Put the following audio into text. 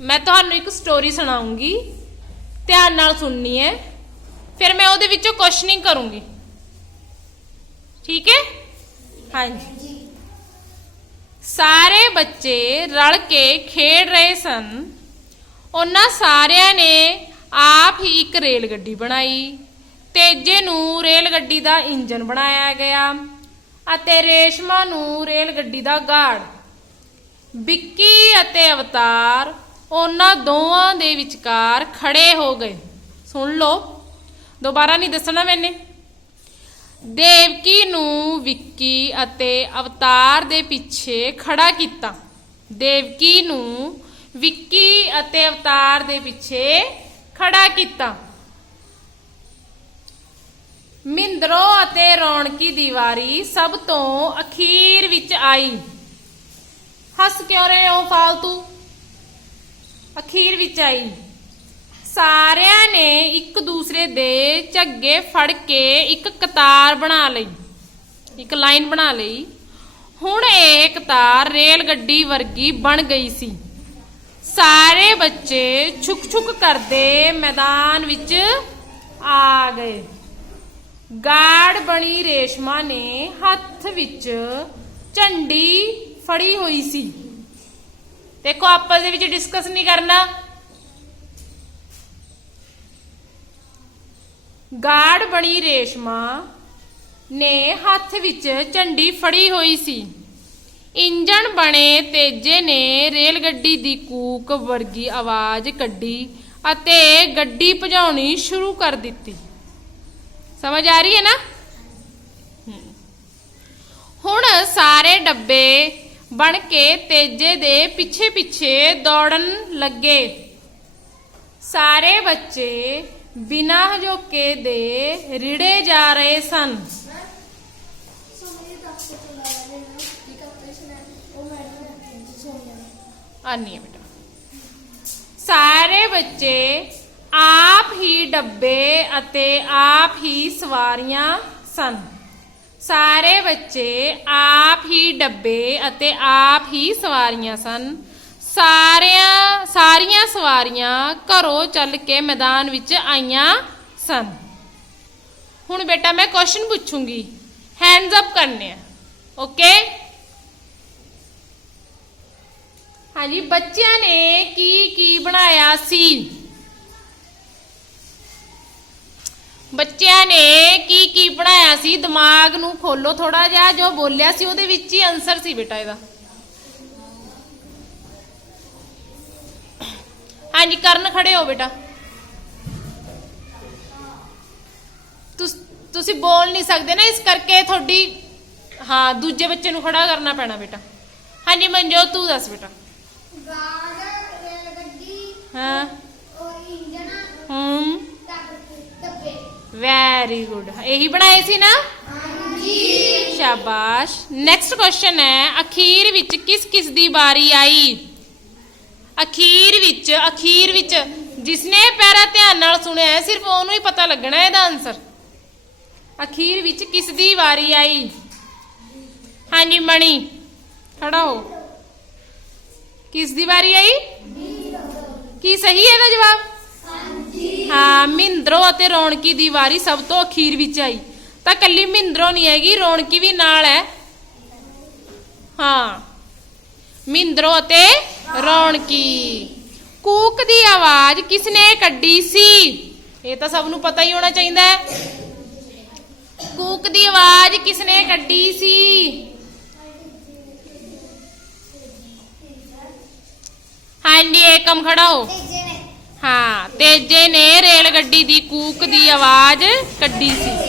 ਮੈਂ ਤੁਹਾਨੂੰ ਇੱਕ ਸਟੋਰੀ ਸੁਣਾਉਂਗੀ, ਧਿਆਨ ਨਾਲ ਸੁਣਨੀ ਹੈ। ਫਿਰ ਮੈਂ ਉਹਦੇ ਵਿੱਚੋਂ ਕੁਐਸਚਨਿੰਗ ਕਰੂੰਗੀ। ਠੀਕ ਹੈ? ਹਾਂਜੀ। ਸਾਰੇ ਬੱਚੇ ਰਲ ਕੇ ਖੇਡ ਰਹੇ ਸਨ। ਉਹਨਾਂ ਸਾਰਿਆਂ ਨੇ ਆਪ ਹੀ ਇੱਕ ਰੇਲ ਗੱਡੀ ਬਣਾਈ ਤੇਜੇ ਨੂੰ ਰੇਲ ਗੱਡੀ ਦਾ ਇੰਜਨ ਬਣਾਇਆ ਗਿਆ ਅਤੇ ਰੇਸ਼ਮਾ ਨੂੰ ਰੇਲ ਗੱਡੀ ਦਾ ਗਾਰਡ, ਵਿੱਕੀ ਅਤੇ ਅਵਤਾਰ ਉਹਨਾਂ ਦੋਵਾਂ ਦੇ ਵਿਚਕਾਰ ਖੜੇ ਹੋ ਗਏ। ਸੁਣ ਲਓ। ਦੁਬਾਰਾ ਨਹੀਂ ਦੱਸਣਾ ਮੈਨੇ। ਦੇਵਕੀ ਨੂੰ ਵਿੱਕੀ ਅਤੇ ਅਵਤਾਰ ਦੇ ਪਿੱਛੇ ਖੜਾ ਕੀਤਾ। ਦੇਵਕੀ ਨੂੰ ਵਿੱਕੀ ਅਤੇ ਅਵਤਾਰ ਦੇ ਪਿੱਛੇ ਖੜਾ ਕੀਤਾ। ਮਿੰਦਰੋ ਅਤੇ ਰੌਣਕੀ ਦੀ ਵਾਰੀ ਸਭ ਤੋਂ ਅਖੀਰ ਵਿੱਚ ਆਈ। ਹੱਸ ਕਿਉਂ ਰਹੇ ਹੋ ਫਾਲਤੂ? ਅਖੀਰ ਵਿੱਚ ਆਈ। ਸਾਰਿਆਂ ਨੇ ਇੱਕ ਦੂਸਰੇ ਦੇ ਝੱਗੇ ਫੜ ਕੇ ਇੱਕ ਕਤਾਰ ਬਣਾ ਲਈ। ਇੱਕ ਲਾਈਨ ਬਣਾ ਲਈ। ਹੁਣ ਇਹ ਕਤਾਰ ਰੇਲ ਗੱਡੀ ਵਰਗੀ ਬਣ ਗਈ ਸੀ। ਸਾਰੇ ਬੱਚੇ ਛੁਕ ਛੁਕ ਕਰਦੇ ਮੈਦਾਨ ਵਿੱਚ ਆ ਗਏ। ਗਾੜ ਬਣੀ ਰੇਸ਼ਮਾ ਨੇ ਹੱਥ ਵਿੱਚ ਝੰਡੀ ਫੜੀ ਹੋਈ ਸੀ। ਦੇਖੋ ਆਪਸ ਦੇ ਵਿੱਚ ਡਿਸਕਸ ਨਹੀਂ ਕਰਨਾ। ਗਾੜ ਬਣੀ ਰੇਸ਼ਮਾ ਨੇ ਹੱਥ ਵਿੱਚ ਝੰਡੀ ਫੜੀ ਹੋਈ ਸੀ। ਇੰਜਣ ਬਣੇ ਤੇਜੇ ਨੇ ਰੇਲ ਗੱਡੀ ਦੀ ਕੂਕ ਵਰਗੀ ਆਵਾਜ਼ ਕੱਢੀ ਅਤੇ ਗੱਡੀ ਭਜਾਉਣੀ ਸ਼ੁਰੂ ਕਰ ਦਿੱਤੀ। ਸਮਝ ਆ ਰਹੀ ਹੈ ਨਾ। ਹੁਣ ਸਾਰੇ ਡੱਬੇ ਬਣ ਕੇ ਤੇਜੇ ਦੇ ਪਿੱਛੇ ਪਿੱਛੇ ਦੌੜਨ ਲੱਗੇ। ਸਾਰੇ ਬੱਚੇ ਬਿਨਾਂ ਹਜੋਕੇ ਦੇ ਰਿੜੇ ਜਾ ਰਹੇ ਸਨ। ਆਨੀ ਬੇਟਾ। ਸਾਰੇ ਬੱਚੇ ਆਪ ਹੀ ਡੱਬੇ ਅਤੇ ਆਪ ਹੀ ਸਵਾਰੀਆਂ ਸਨ। ਸਾਰੇ ਬੱਚੇ ਆਪ ਹੀ ਡੱਬੇ ਅਤੇ ਆਪ ਹੀ ਸਵਾਰੀਆਂ ਸਨ। ਸਾਰਿਆਂ, ਸਾਰੀਆਂ ਸਵਾਰੀਆਂ ਘਰੋਂ ਚੱਲ ਕੇ ਮੈਦਾਨ ਵਿੱਚ ਆਈਆਂ ਸਨ। ਹੁਣ ਬੇਟਾ ਮੈਂ ਕੁਐਸਚਨ ਪੁੱਛੂੰਗੀ। ਹੈਂਡਸ ਅਪ ਕਰਨੇ ਆ। ਓਕੇ ਹਾਂਜੀ, ਬੱਚਿਆਂ ਨੇ ਕੀ ਕੀ ਬਣਾਇਆ ਸੀ? ਬੱਚਿਆਂ ਨੇ ਕੀ ਕੀ ਬਣਾਇਆ ਸੀ? ਦਿਮਾਗ ਨੂੰ ਖੋਲੋ ਥੋੜਾ ਜਿਹਾ ਜੋ ਬੋਲਿਆ ਸੀ ਉਹਦੇ ਵਿੱਚ ਹੀ ਆਨਸਰ ਸੀ ਬੇਟਾ ਇਹਦਾ। ਹਾਂਜੀ ਕਰਨ ਖੜੇ ਹੋ ਬੇਟਾ। ਤੁਸ- ਬੋਲ ਨਹੀਂ ਸਕਦੇ ਨਾ ਇਸ ਕਰਕੇ ਤੁਹਾਡੀ ਹਾਂ ਦੂਜੇ ਬੱਚੇ ਨੂੰ ਖੜਾ ਕਰਨਾ ਪੈਣਾ ਬੇਟਾ। ਹਾਂਜੀ ਮਨਜੋਤ ਤੂੰ ਦੱਸ ਬੇਟਾ। ਗਾਰਡ ਰੇਲ ਗੱਡੀ। ਹਾਂ ਉਹ ਇੰਜਨ ਹੂੰ ਡੱਬੇ ਵੈਰੀ ਗੁੱਡ ਇਹੀ ਬਣਾਏ ਸੀ ਨਾ? ਹਾਂਜੀ। ਸ਼ਾਬਾਸ਼। ਨੈਕਸਟ ਕੁਐਸਚਨ ਹੈ ਅਖੀਰ ਵਿੱਚ ਕਿਸ ਕਿਸ ਦੀ ਵਾਰੀ ਆਈ? ਅਖੀਰ ਵਿੱਚ ਅਖੀਰ ਵਿੱਚ ਜਿਸਨੇ ਪਹਿਰਾ ਧਿਆਨ ਨਾਲ ਸੁਣਿਆ ਹੈ ਸਿਰਫ ਉਹਨੂੰ ਹੀ ਪਤਾ ਲੱਗਣਾ ਇਹਦਾ ਆਨਸਰ ਅਖੀਰ ਵਿੱਚ ਕਿਸ ਦੀ ਵਾਰੀ ਆਈ? ਹਾਂਜੀ ਮਣੀ। ਖੜਾ ਹੋ ਕਿਸ ਦੀ ਵਾਰੀ ਆਈ? ਕੀ ਸਹੀ ਹੈ ਇਹਦਾ ਜਵਾਬ? ਹਾਂ, ਮਹਿੰਦਰੋ ਅਤੇ ਰੌਣਕੀ ਦੀ ਵਾਰੀ ਸਭ ਤੋਂ ਅਖੀਰ ਵਿੱਚ ਆਈ। ਤਾਂ ਕੱਲੀ ਮਹਿੰਦਰੋ ਨਹੀਂ ਹੈਗੀ, ਰੌਣਕੀ ਵੀ ਨਾਲ ਹੈ। ਹਾਂ, ਮਹਿੰਦਰੋ ਅਤੇ ਰੌਣਕੀ। ਕੂਕ ਦੀ ਆਵਾਜ਼ ਕਿਸਨੇ ਕੱਢੀ ਸੀ? ਇਹ ਤਾਂ ਸਭ ਨੂੰ ਪਤਾ ਹੀ ਹੋਣਾ ਚਾਹੀਦਾ ਹੈ। ਕੂਕ ਦੀ ਆਵਾਜ਼ ਕਿਸਨੇ ਕੱਢੀ ਸੀ? ਹਾਂਜੀ, ਏਕਮ ਖੜਾ ਹੋ ਹਾਂ ਤੇਜੇ ਨੇ ਰੇਲ ਗੱਡੀ ਦੀ ਕੂਕ ਦੀ ਆਵਾਜ਼ ਕੱਢੀ ਸੀ।